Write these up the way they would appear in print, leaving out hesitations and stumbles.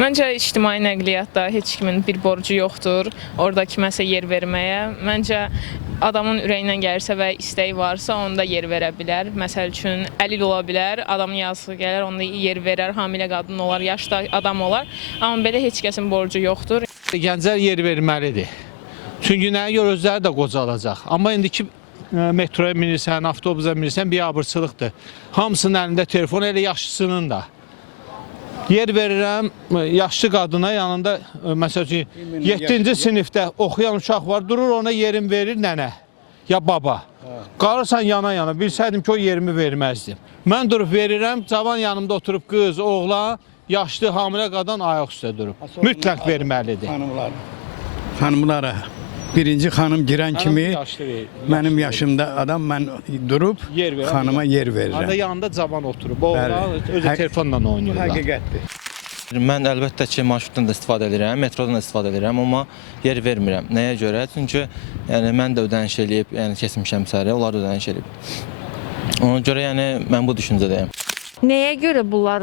Məncə ictimai nəqliyyatda heç kimin bir borcu yoxdur, orada kiməsə yer verməyə. Məncə adamın ürəyindən gəlirsə və istəyi varsa, onda yer verə bilər. Məsəl üçün, əlil ola bilər, adamın yazığı gələr, onda yer verər, hamilə qadın olar, yaşlı adam olar. Amma belə heç kəsin borcu yoxdur. Gənclər yer verməlidir. Çünki nəyə görə özləri də qocalacaq. Amma indiki metroya minirsən, avtobusa minirsən, bir abırçılıqdır. Hamısının əlində telefon, elə yaşlısının da. Yer verirəm, yaşlı qadına yanında, məsəl üçün, 7-ci sinifdə oxuyan uşaq var, durur ona yerim verir nənə, ya baba. Qalırsan yana-yana, bilsəydim ki, o yerimi verməzdim. Mən durub verirəm, cavan yanımda oturub qız, oğlan, yaşlı, hamilə qadın ayaq üstə durub. Mütləq verməlidir. Xanımlara, birinci xanım girən kimi, mənim yaşımda adam, mən durub, xanıma yer verirəm. Arada yanında cavan oturub, oğlan özü telefonla oynayırlar. Həqiqətdir. Mən əlbəttə ki, marşrutdan da istifadə edirəm, metrodan da istifadə edirəm, amma yer vermirəm. Nəyə görə? Çünki yəni, mən də ödəniş eləyib, yəni keçmişəm səhərə, onlar da ödəniş eləyib. Ona görə yəni, mən bu düşüncədəyim. Nəyə görə bunlar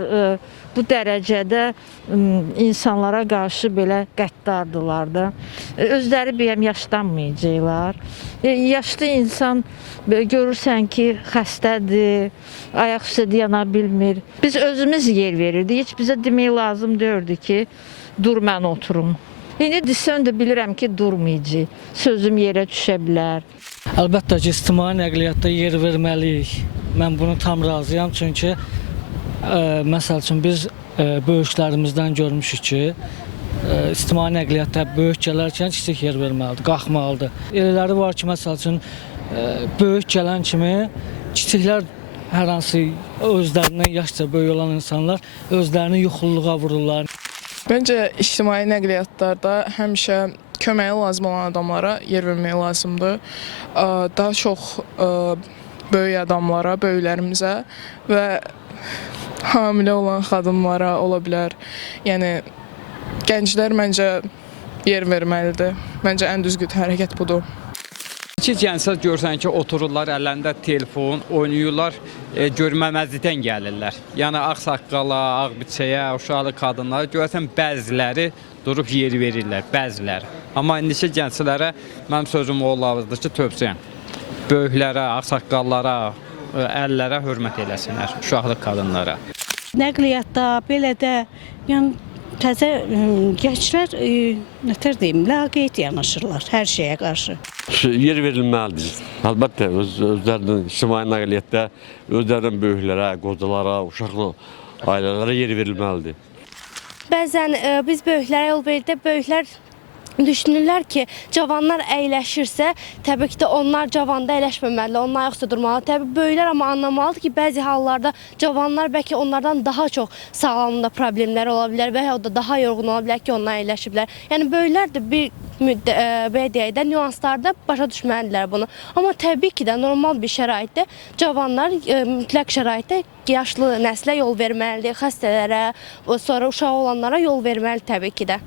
bu dərəcədə insanlara qarşı belə qəddardırlar da? Özləri bəyəm yaşlanmayacaqlar. Yaşlı insan görürsən ki, xəstədir, ayaq üstə dayana bilmir. Biz özümüz yer verirdik, heç bizə demək lazım deyirdi ki, dur mən oturum. İndi desəm də bilirəm ki, durmayacaq, sözüm yerə düşə bilər. Əlbəttə ki, ictimai nəqliyyatda yer verməliyik. Mən bunu tam razıyam, çünki məsəl üçün biz böyüklərimizdən görmüşük ki, ictimai nəqliyyatda böyük gələrkən kiçik yer verməlidir, qalxmalıdır. Elələri var ki, məsəl üçün böyük gələn kimi kiçiklər hər hansı özlərindən yaşca böyük olan insanlar özlərini yuxululuğa vururlar. Məncə ictimai nəqliyyatlarda həmişə köməyi lazım olan adamlara yer vermək lazımdır. Daha çox böyük adamlara, böyüklərimizə və hamilə olan xadınlara ola bilər. Yəni, gənclər məncə yer verməlidir. Məncə ən düzgün hərəkət budur. İki gənclər görsən ki, otururlar, əllərində telefon, oynayırlar, görməməzlikdən gəlirlər. Yəni, ağ saqqala, ağ biçəyə, uşaqlı qadınlara görsən bəziləri durub yer verirlər, bəziləri. Amma indiki gənclərə mənim sözüm olardı ki, tövsiyəm. Böyüklərə, ağ saqqallara, əllərə hörmət eləsinlər, uşaqlı qadınlara. Nəqliyyatda, belə də, yəni təzə gənclər, nətər deyim, laqeyd yanaşırlar hər şeyə qarşı. Yer verilməlidir. Əlbəttə, özlərinin ictimai nəqliyyatda özlərinin böyüklərə, qocalara, uşaqlı ailələrə yer verilməlidir. Bəzən biz böyüklərə yol verdə, böyüklər düşünürlər ki, cavanlar əyləşirsə, təbii ki də onlar cavanda əyləşməməlidir, onlar ayaqüstə durmalı. Təbii böyüklər amma anlamalıdır ki, bəzi hallarda cavanlar bəlkə onlardan daha çox sağlamlığında problemləri ola bilər və ya da daha yorğun ola bilər ki, onlar əyləşiblər. Yəni böyüklər də bir belə deyək də, nüanslarda başa düşməlidirlər bunu. Amma təbii ki də normal bir şəraitdə cavanlar mütləq şəraitdə yaşlı nəslə yol verməlidir, xəstələrə, sonra uşaq olanlara yol verməli təbii ki də.